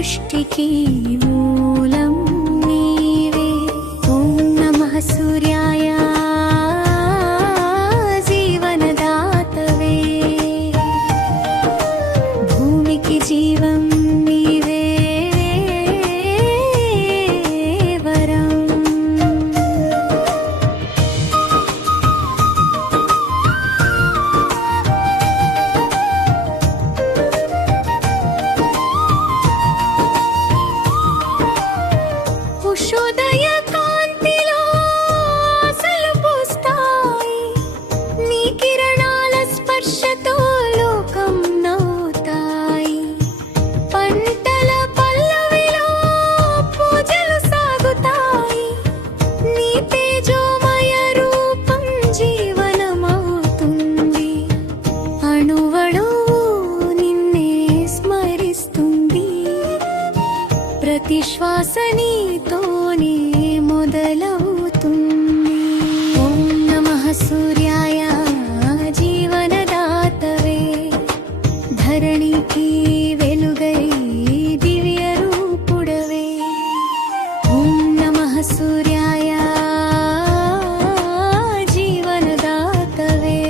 సృష్టికి మూలం నీవే. ఓం నమః సూర్యాయ జీవనదాతవే, భూమికి జీవం నీవే వరం. ఉషోదయ కాంతిలో ఆశలు పూస్తాయి, నీ కిరణాల స్పర్శతో లోకం నవ్వుతాయి. పంటల పల్లవిలో పూజలు సాగుతాయి, నీ తేజోమయ రూపం జీవనమవుతుంది. అణువణువు నిన్నే స్మరిస్తుంది, ప్రతి శ్వాస నీతోనే మొదలవుతుంది. ఓం నమః సూర్యాయ జీవనదాతవే, ధరణికి వెలుగై దివ్య రూపుడవే. ఓం నమః సూర్యాయ జీవనదాతవే,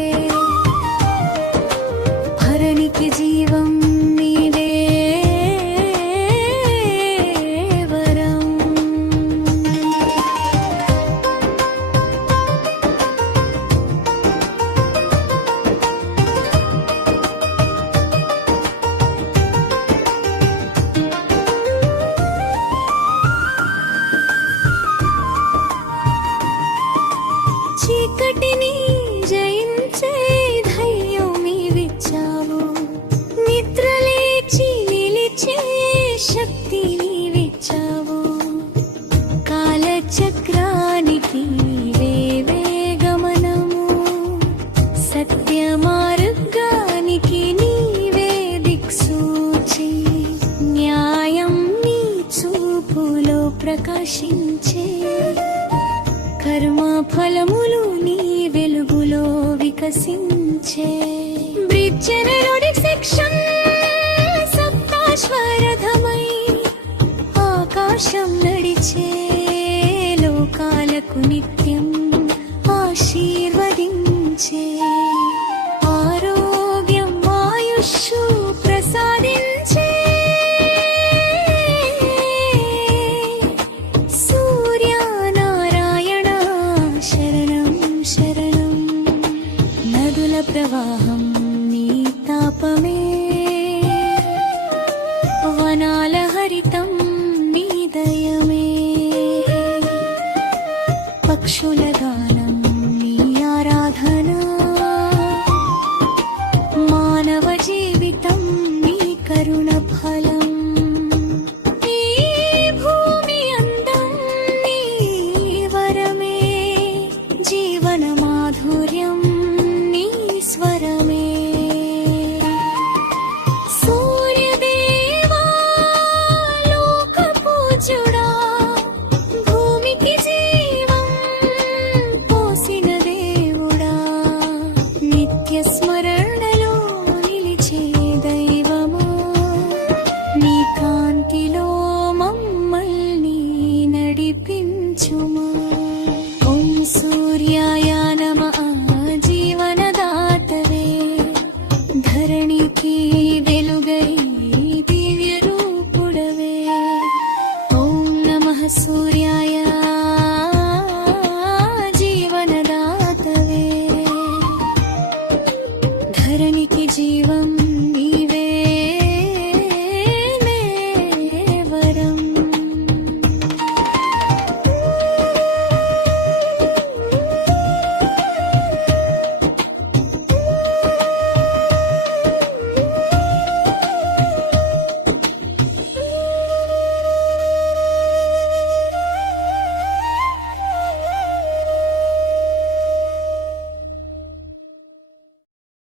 ధరణికి జీవం నీవే వరం. చీకటిని జయించే ధైర్యం నీవిచ్చావు, నిద్రలేచి నిలిచే శక్తి నీవిచ్చావు. కాలచక్రానికి నీవే గమనము, సత్య మార్గానికి నీవే దిక్సూచి. న్యాయం నీ చూపులో ప్రకాశించే, కర్మ ఫలములు నీ వెలుగులో వికసించే. బ్రిడ్జ్ ఎనరోడిక్ సెక్షన్ సప్తాశ్వరథమై ఆకాశం నడిచే,